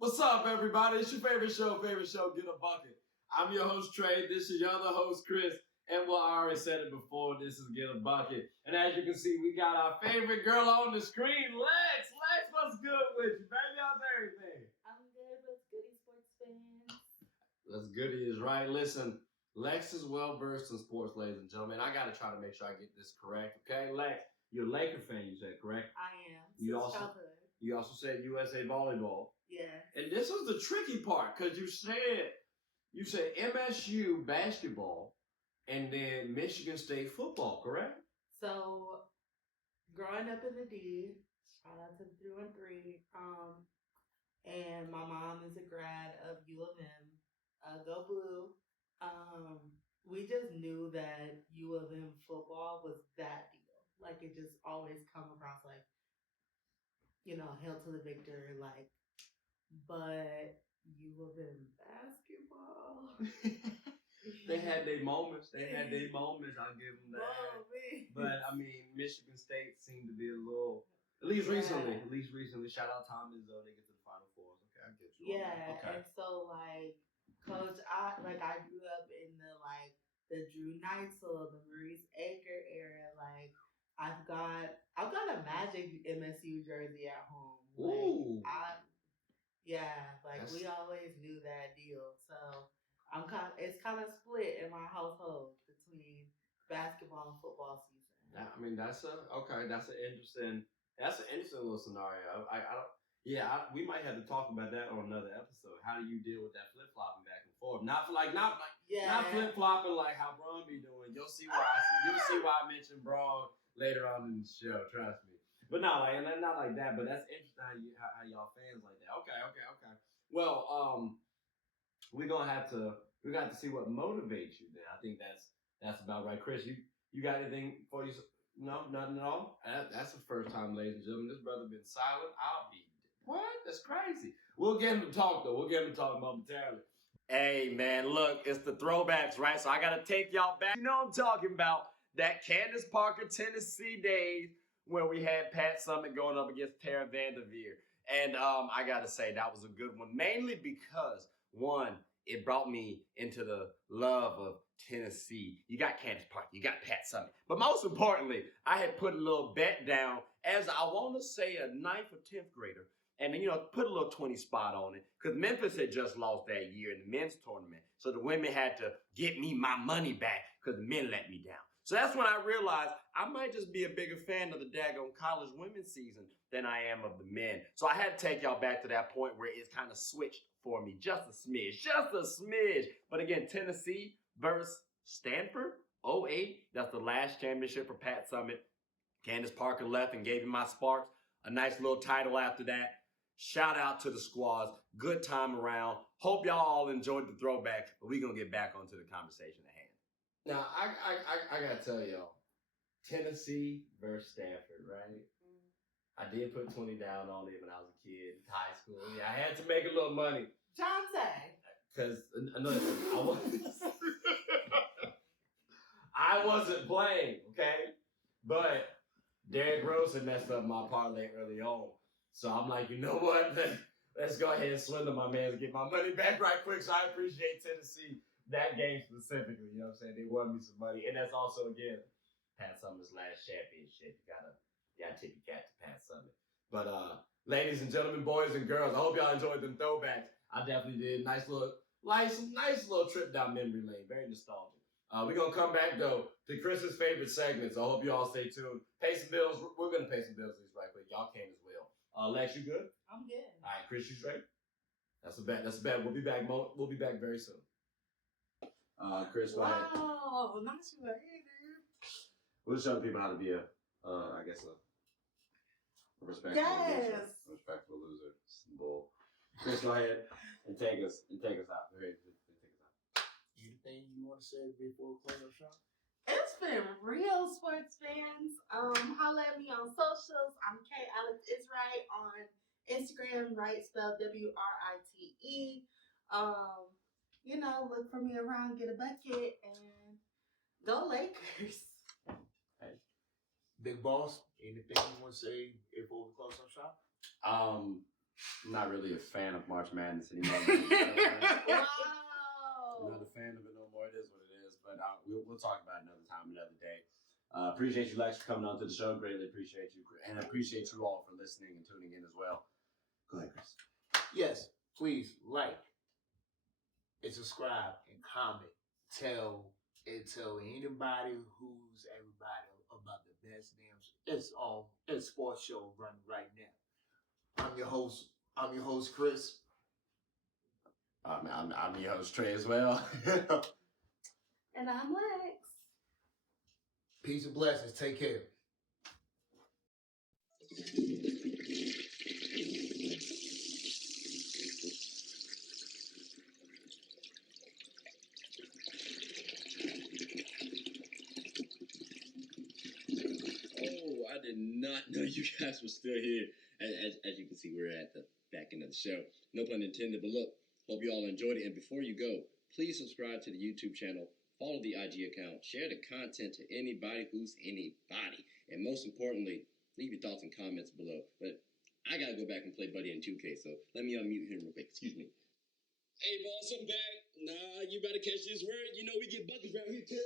What's up, everybody? It's your favorite show, Get a Bucket. I'm your host, Trey. This is your other host, Chris. And well, I already said it before, this is Get a Bucket. And as you can see, we got our favorite girl on the screen, Lex. Lex, what's good with you, baby? How's everything? I'm good. What's goody, sports fans? That's goody is right. Listen, Lex is well versed in sports, ladies and gentlemen. I got to try to make sure I get this correct, okay? Lex, you're a Laker fan, you said, correct? I am. You also said USA Volleyball. Yeah. And this was the tricky part, because you said MSU basketball and then Michigan State football, correct? So, growing up in the D, shout out to the 313, and my mom is a grad of U of M. Go Blue. We just knew that U of M football was that deal. Like, it just always come across like, hail to the victor, like, but U of M basketball. They had their moments. I'll give them that. Oh, but I mean, Michigan State seemed to be a little. At least recently. Shout out Tom Izzo. They get to the Final Fours. Okay, I get you. Yeah, okay. And so like, Coach, I grew up in the Drew Neitzel, the Maurice Aker era. Like, I've got a Magic MSU jersey at home. Ooh. We always knew that deal. So it's kind of split in my household between basketball and football season. I mean, that's an interesting little scenario. We might have to talk about that on another episode. How do you deal with that flip flopping back and forth? Not flip flopping like how Braun be doing. You'll see why I mentioned Braun later on in the show. Trust me. But not like that. But that's interesting how y'all fans like that. Okay. Well, we're gonna have to see what motivates you. Then I think that's about right. Chris, you got anything for you? No, nothing at all. That's the first time, ladies and gentlemen. This brother been silent. What? That's crazy. We'll get him to talk though. We'll get him to talk momentarily. Hey man, look, it's the throwbacks, right? So I gotta take y'all back. You know what I'm talking about. That Candace Parker, Tennessee days where we had Pat Summitt going up against Tara Vanderveer. And I gotta say that was a good one, mainly because one, it brought me into the love of Tennessee. You got Candace Parker, you got Pat Summitt. But most importantly, I had put a little bet down as I want to say a 9th or 10th grader. And then, put a little 20 spot on it. Because Memphis had just lost that year in the men's tournament. So the women had to get me my money back because the men let me down. So that's when I realized I might just be a bigger fan of the daggone college women's season than I am of the men. So I had to take y'all back to that point where it's kind of switched for me. Just a smidge. But again, Tennessee versus Stanford, 08. That's the last championship for Pat Summitt. Candace Parker left and gave me my sparks. A nice little title after that. Shout out to the squads. Good time around. Hope y'all all enjoyed the throwback, but we're going to get back onto the conversation at hand. Now, I got to tell y'all, Tennessee versus Stanford, right? I did put 20 down on it when I was a kid in high school. Yeah, I had to make a little money. Jonte. Because, I wasn't playing, okay? But Derrick Rose had messed up my parlay early on. So I'm like, you know what? Let's go ahead and swindle my man and get my money back right quick. So I appreciate Tennessee, that game specifically. You know what I'm saying? They won me some money. And that's also, again, Pat Summitt's last championship. You gotta tip your cap to Pat Summitt. But ladies and gentlemen, boys and girls, I hope y'all enjoyed them throwbacks. I definitely did. Nice little trip down memory lane. Very nostalgic. We're going to come back, though, to Chris's favorite segments. I hope you all stay tuned. Pay some bills. We're going to pay some bills at least right quick. Y'all can as well. Lex, you good? I'm good. All right, Chris, you straight? That's a bet. We'll be back. We'll be back very soon. Chris, go ahead. Wow, not sure either. We'll just show people how to be a respectful loser. Respectful loser. Bull. Chris, go ahead and take us out. Anything you want to say before we close our show? It's been real, sports fans. Holla at me on socials. I'm K Alex Is Right on Instagram, right spelled WRITE. Look for me around, get a bucket, and go Lakers. Hey, Big Boss, anything you want to say before we close our shop? I'm not really a fan of March Madness anymore. Wow. I'm not a fan of it no more. It is what it is. But we'll talk about it another time, another day. Appreciate you, Lex, for coming on to the show. Greatly appreciate you. And appreciate you all for listening and tuning in as well. Go ahead, Chris. Yes, please like and subscribe and comment. Tell anybody who's everybody about the best damn. It's sports show running right now. I'm your host, Chris. I'm your host, Trey, as well. And I'm Lex. Peace and blessings. Take care. Oh, I did not know you guys were still here. As you can see, we're at the back end of the show. No pun intended, but look, hope you all enjoyed it. And before you go, please subscribe to the YouTube channel, follow the IG account, share the content to anybody who's anybody. And most importantly, leave your thoughts and comments below. But I gotta go back and play Buddy in 2K, so let me unmute him real quick. Excuse me. Hey, boss, I'm back. Nah, you better catch this word. You know we get buckets around here, too.